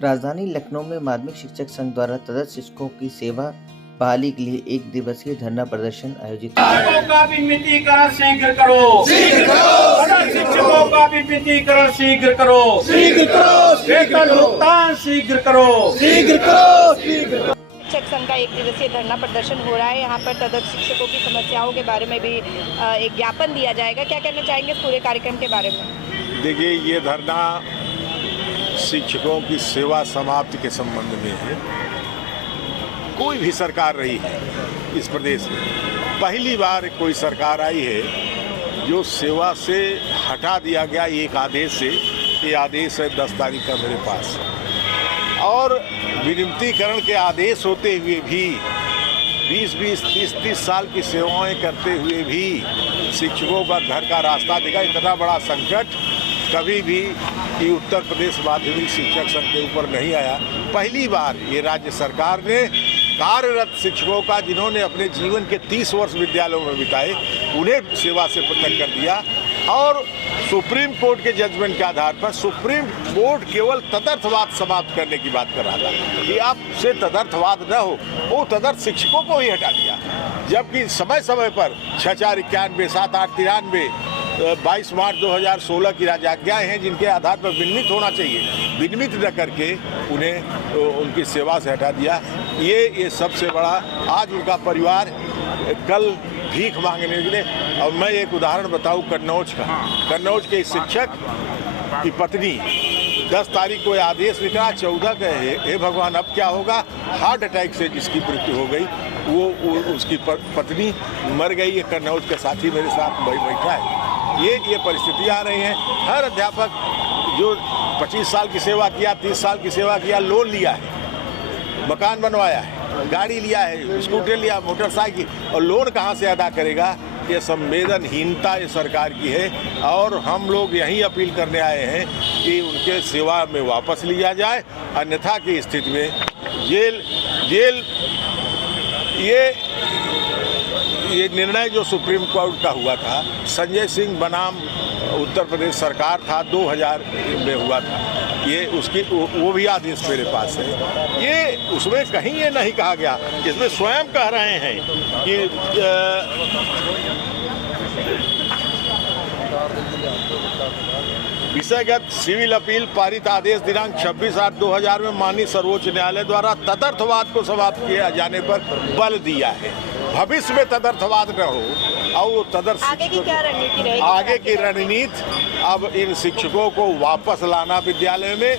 राजधानी लखनऊ में माध्यमिक शिक्षक संघ द्वारा तदर्थ शिक्षकों की सेवा बहाली के लिए 1 दिवसीय धरना प्रदर्शन आयोजित किया। शिक्षकों का विमुद्रीकरण शीघ्र करो, शिक्षकों का विमुद्रीकरण शीघ्र करो, वेतन भुगतान शीघ्र करो। शिक्षक संघ का 1 दिवसीय धरना प्रदर्शन हो रहा है। यहाँ पर तदर्थ शिक्षकों की समस्याओं के बारे में भी एक ज्ञापन दिया जाएगा। क्या कहना चाहेंगे पूरे कार्यक्रम के बारे में? देखिए, ये धरना शिक्षकों की सेवा समाप्ति के संबंध में है। कोई भी सरकार रही है इस प्रदेश में, पहली बार कोई सरकार आई है जो सेवा से हटा दिया गया एक आदेश से। ये आदेश है 10 तारीख का मेरे पास, और विनियमितीकरण के आदेश होते हुए भी 20-20, 30-30 साल की सेवाएं करते हुए भी शिक्षकों का घर का रास्ता दिखा। इतना बड़ा संकट कभी भी ये उत्तर प्रदेश माध्यमिक शिक्षक संघ के ऊपर नहीं आया। पहली बार ये राज्य सरकार ने कार्यरत शिक्षकों का, जिन्होंने अपने जीवन के 30 वर्ष विद्यालयों में बिताए, उन्हें सेवा से पृथक कर दिया। और सुप्रीम कोर्ट के जजमेंट के आधार पर सुप्रीम कोर्ट केवल तदर्थवाद समाप्त करने की बात कर रहा था कि आपसे तदर्थवाद न हो, वो तदर्थ शिक्षकों को ही हटा दिया। जबकि समय समय पर 6/4/91, 7/8/93, 22 मार्च 2016 की राजआज्ञाएं हैं जिनके आधार पर विनियमित होना चाहिए। विनियमित न करके उन्हें उनकी सेवा से हटा दिया। ये सबसे बड़ा, आज उनका परिवार कल भीख मांगने के लिए। और मैं एक उदाहरण बताऊं कन्नौज का। कन्नौज के शिक्षक की पत्नी 10 तारीख को आदेश निकला, 14 का हे भगवान अब क्या होगा, हार्ट अटैक से जिसकी मृत्यु हो गई, वो उसकी पत्नी मर गई। ये कन्नौज के साथी मेरे साथ बैठा है। ये परिस्थितियाँ आ रही हैं। हर अध्यापक जो 25 साल की सेवा किया, 30 साल की सेवा किया, लोन लिया है, मकान बनवाया है, गाड़ी लिया है, स्कूटर लिया, मोटरसाइकिल, और लोन कहाँ से अदा करेगा? ये संवेदनहीनता ये सरकार की है। और हम लोग यही अपील करने आए हैं कि उनके सेवा में वापस लिया जाए, अन्यथा की स्थिति में जेल ये निर्णय जो सुप्रीम कोर्ट का हुआ था, संजय सिंह बनाम उत्तर प्रदेश सरकार था, 2000 में हुआ था। ये उसकी वो भी आदेश मेरे पास है। ये उसमें कहीं ये नहीं कहा गया, इसमें स्वयं कह रहे हैं कि विषयगत सिविल अपील पारित आदेश दिनांक 26/8/2000 में माननीय सर्वोच्च न्यायालय द्वारा तदर्थवाद को समाप्त किए जाने पर बल दिया है। भविष्य में तदर्थवाद न हो और वो तदर्थ आगे की क्या रणनीति रहेगी? आगे की रणनीति अब इन शिक्षकों को वापस लाना विद्यालय में,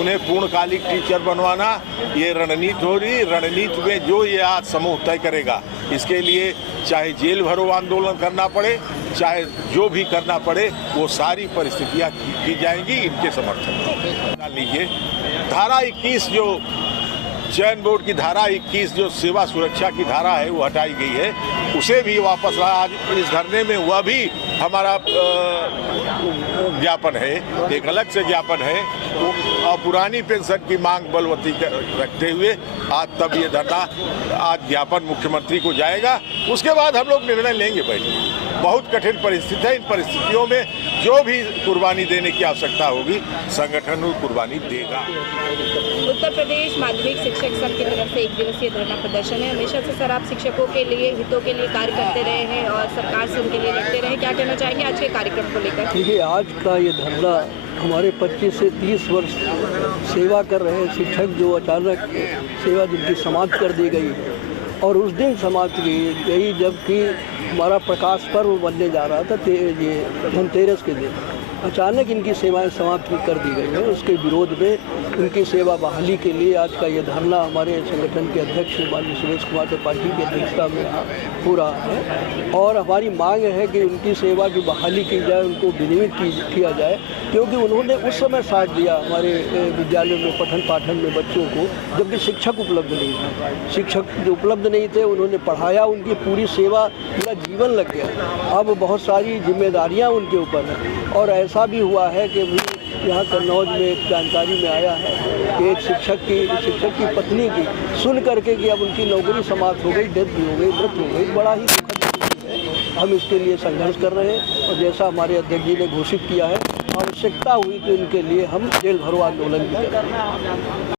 उन्हें पूर्णकालिक टीचर बनवाना, ये रणनीति हो रही। रणनीति में जो ये आज समूह तय करेगा, इसके लिए चाहे जेल भरो आंदोलन करना पड़े, चाहे जो भी करना पड़े, वो सारी परिस्थितियाँ की जाएंगी इनके समर्थन में। लीजिए, धारा 21 जो चयन बोर्ड की धारा 21 जो सेवा सुरक्षा की धारा है, वो हटाई गई है, उसे भी वापस लाया। आज इस धरने में वह भी हमारा ज्ञापन है, एक अलग से ज्ञापन है। और पुरानी पेंशन की मांग बलवती रखते हुए आज तब ये धरना, आज ज्ञापन मुख्यमंत्री को जाएगा। उसके बाद हम लोग निर्णय लेंगे। भाई बहुत कठिन परिस्थिति है, इन परिस्थितियों में जो भी कुर्बानी देने की आवश्यकता होगी, संगठन वो कुर्बानी देगा। उत्तर प्रदेश माध्यमिक शिक्षक संघ की तरफ से 1 दिवसीय धरना प्रदर्शन है। हमेशा से सर आप शिक्षकों के लिए, हितों के लिए कार्य करते रहे हैं और सरकार से उनके लिए लड़ते रहे। क्या कहना चाहेंगे आज के कार्यक्रम को लेकर? देखिए, आज का ये धरना हमारे 25 से 30 वर्ष सेवा कर रहे शिक्षक जो अचानक सेवा जिनकी समाप्त कर दी गई, और उस दिन समाप्त की गई जबकि हमारा प्रकाश पर्व बनने जा रहा था, ये धनतेरस के दिन अचानक इनकी सेवाएं समाप्त कर दी गई हैं। उसके विरोध में उनकी सेवा बहाली के लिए आज का ये धरना हमारे संगठन के अध्यक्ष माननीय सुरेश कुमार त्रिपाठी की अध्यक्षता में हो रहा है। और हमारी मांग है कि उनकी सेवा की बहाली की जाए, उनको विनियमित किया जाए, क्योंकि उन्होंने उस समय साथ दिया हमारे विद्यालयों में पठन पाठन में बच्चों को, जबकि शिक्षक उपलब्ध नहीं थे। शिक्षक जो उपलब्ध नहीं थे, उन्होंने पढ़ाया, उनकी पूरी सेवा, पूरा जीवन लग गया। अब बहुत सारी जिम्मेदारियाँ उनके ऊपर हैं। और ऐसा भी हुआ है कि यहाँ कन्नौज में एक जानकारी में आया है कि एक शिक्षक की पत्नी की सुन करके कि अब उनकी नौकरी समाप्त हो गई, डेथ भी हो गई, मृत्यु हो गई। बड़ा ही दुखद है। हम इसके लिए संघर्ष कर रहे हैं और जैसा हमारे अध्यक्ष जी ने घोषित किया है, आवश्यकता हुई तो इनके लिए हम जेल भरो आंदोलन भी करेंगे।